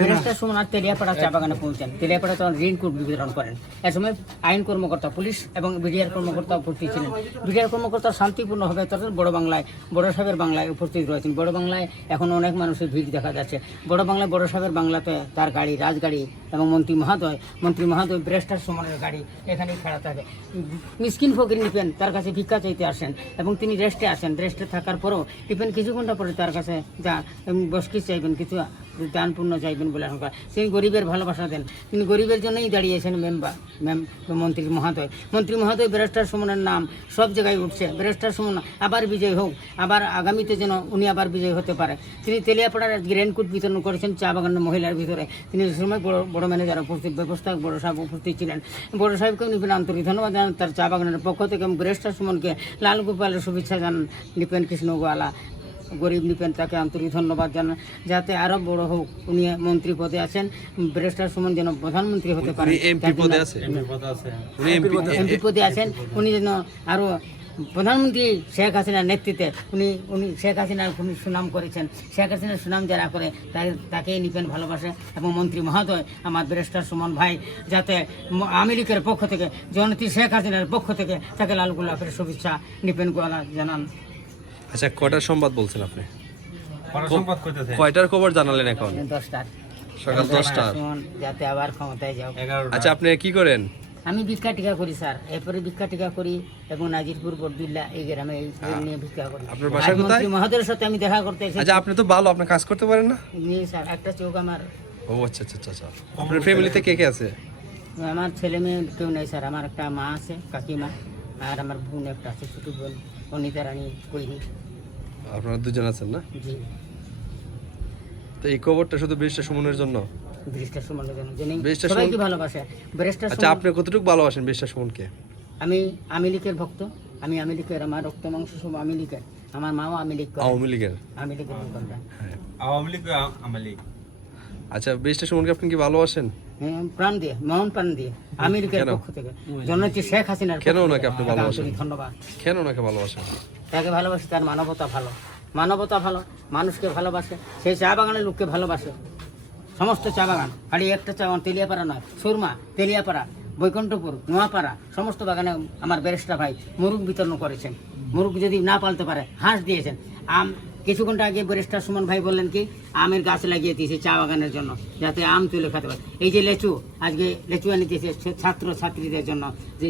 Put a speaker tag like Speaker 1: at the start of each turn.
Speaker 1: Barrister Suman Teliapara চা বাগানে পৌঁছেন। তেলিয়াপাড়া তখন কোড বিতরণ করেন। এ সময় আইন কর্মকর্তা, পুলিশ এবং বিডিআর কর্মকর্তা উপস্থিত ছিলেন। বিডিআর কর্মকর্তা শান্তিপূর্ণভাবে তখন বড় বাংলায় বড় সাহেবের বাংলায় উপস্থিত রয়েছেন। বড় বাংলায় এখন অনেক মানুষের ভিড় দেখা যাচ্ছে। বড় বাংলায় বড় সাহেবের বাংলাতে তার গাড়ি, রাজগাড়ি এবং মন্ত্রী মহাদয় মন্ত্রী মহাদয় ব্রেস্টার সুমনের গাড়ি এখানেই খাড়া থাকে। মিসকিন ফকির নিপেন তার কাছে ভিক্ষা চাইতে আসেন এবং তিনি রেস্টে আসেন। রেস্টে থাকার পরেও টিপেন কিছু ঘণ্টা পরে তার কাছে যা বসকি চাইবেন, কিছু দান পূর্ণ চাইবেন বলে আশঙ্কা। তিনি গরিবের ভালোবাসা দেন। তিনি গরিবের জন্যই দাঁড়িয়েছেন মেম্বার ম্যাম মন্ত্রী মহাদয়। মন্ত্রী মহাদয় ব্যারিস্টার সুমনের নাম সব জায়গায় উঠছে। ব্যারিস্টার সুমন আবার বিজয় হোক, আবার আগামীতে যেন উনি আবার বিজয় হতে পারে। তিনি তেলিয়াপাড়ার আজকে রেনকোট বিতরণ করেছেন চা বাগানের মহিলার ভিতরে। তিনি সময় বড় বড় ম্যানেজার উপস্থিত ব্যবস্থাপক বড় সাহেব উপস্থিত ছিলেন। বড় সাহেবকেও নিবেন আন্তরিক ধন্যবাদ জানান। তার চা বাগানের পক্ষ থেকে এবং ব্যারিস্টার সুমনকে লাল গোপালের শুভেচ্ছা জানান। নিপেন কৃষ্ণ গোয়ালা গরিব নিপেন তাকে আন্তরিক ধন্যবাদ জানান। যাতে আরও বড় হোক উনি মন্ত্রী পদে আছেন। ব্যারিস্টার সুমন যেন প্রধানমন্ত্রী হতে পারেন
Speaker 2: উনি MP পদে আছে? উনি এমপি
Speaker 1: এমপি পদে আছেন। উনি যেন আরও প্রধানমন্ত্রী শেখ হাসিনার নেতৃত্বে উনি উনি শেখ হাসিনার উনি সুনাম করেছেন। শেখ হাসিনার সুনাম যারা করে তাকে তাকেই নিপেন ভালোবাসে এবং মন্ত্রী মহোদয় আমার ব্যারিস্টার সুমন ভাই যাতে লীগের পক্ষ থেকে জনতি শেখ হাসিনার পক্ষ থেকে তাকে লাল গোলাপের শুভেচ্ছা নিপেন গোয়ালা জানান।
Speaker 2: আচ্ছা কয়টার সংবাদ বলছেন আপনি? কয়টার খবর জানালেন এখন?
Speaker 1: দশটার।
Speaker 2: সকাল দশটা
Speaker 1: সুমন যাতে আবার ক্ষমতায় যাও।
Speaker 2: আচ্ছা আপনি কি করেন?
Speaker 1: আমি ভিক্ষা টিকা করি স্যার। এরপরে ভিক্ষা টিকা করি এবং নাজিরপুর বরদুল্লাহ এই গ্রামে এই নিয়ে ভিক্ষা করি।
Speaker 2: আপনার বাসা কোথায়?
Speaker 1: মহোদয়ের সাথে আমি দেখা করতে এসেছি।
Speaker 2: আচ্ছা আপনি তো ভালো আপনি কাজ করতে পারেন না?
Speaker 1: নিয়ে স্যার একটা চোখ আমার।
Speaker 2: ও আচ্ছা আচ্ছা আচ্ছা আচ্ছা। আপনার ফ্যামিলিতে কে কে আছে?
Speaker 1: আমার ছেলে মেয়ে কেউ নেই স্যার। আমার একটা মা আছে কাকিমা আর আমার বোন একটা আছে ছোটো বোন অনিতা রানী কৈরি
Speaker 2: আপনারা দুজন আছেন না?
Speaker 1: জি।
Speaker 2: তো এই খবরটা শুধু বৃষ্টি সুমনের জন্য?
Speaker 1: ব্যারিস্টার সবাইকে ভালোবাসে? ব্যারিস্টার
Speaker 2: আচ্ছা
Speaker 1: সুমন
Speaker 2: আপনি কতটুকু ভালোবাসেন সুমনকে
Speaker 1: আমি আমি লীগের ভক্ত। আমি আমি লীগের আমার রক্ত মাংস সব আমি লীগের আমার মাও আমি লীগ করে।
Speaker 2: আওয়ামী লীগের?
Speaker 1: আমি লীগের ভোটাররা।
Speaker 3: আওয়ামী লীগ আওয়ামী লীগ
Speaker 2: আচ্ছা সুমনকে আপনি কি ভালোবাসেন?
Speaker 1: হ্যাঁ, প্রাণ দিয়ে মন প্রাণ দিয়ে। আমেরিকার
Speaker 2: কেন?
Speaker 1: পক্ষ থেকে। জননেত্রী শেখ হাসিনার
Speaker 2: কেন
Speaker 1: পক্ষ
Speaker 2: ওনাকে আপনি
Speaker 1: তাকে
Speaker 2: ভালোবাসেন?
Speaker 1: আন্তরিক ধন্যবাদ।
Speaker 2: কেন ওনাকে ভালোবাসেন?
Speaker 1: তাকে ভালোবাসে তার মানবতা ভালো। মানবতা ভালো মানুষকে ভালোবাসে। সেই চা বাগানের লোককে ভালোবাসে। সমস্ত চা বাগান খালি একটা চা বাগান তেলিয়াপাড়া নয়, সুরমা, তেলিয়াপাড়া, বৈকুণ্ঠপুর, নোয়াপাড়া, সমস্ত বাগানে আমার ব্যারিস্টার ভাই মুরুগ বিতরণ করেছেন। মুরুগ যদি না পালতে পারে, হাঁস দিয়েছেন। আম, কিছু ঘণ্টা আগে ব্যারিস্টার সুমন ভাই বললেন কি, আমের গাছ লাগিয়ে দিয়েছে চা বাগানের জন্য, যাতে আম তুলে খেতে পারে। এই যে লেচু, আজকে লেচু এনে দিয়েছে ছাত্র ছাত্রীদের জন্য, যে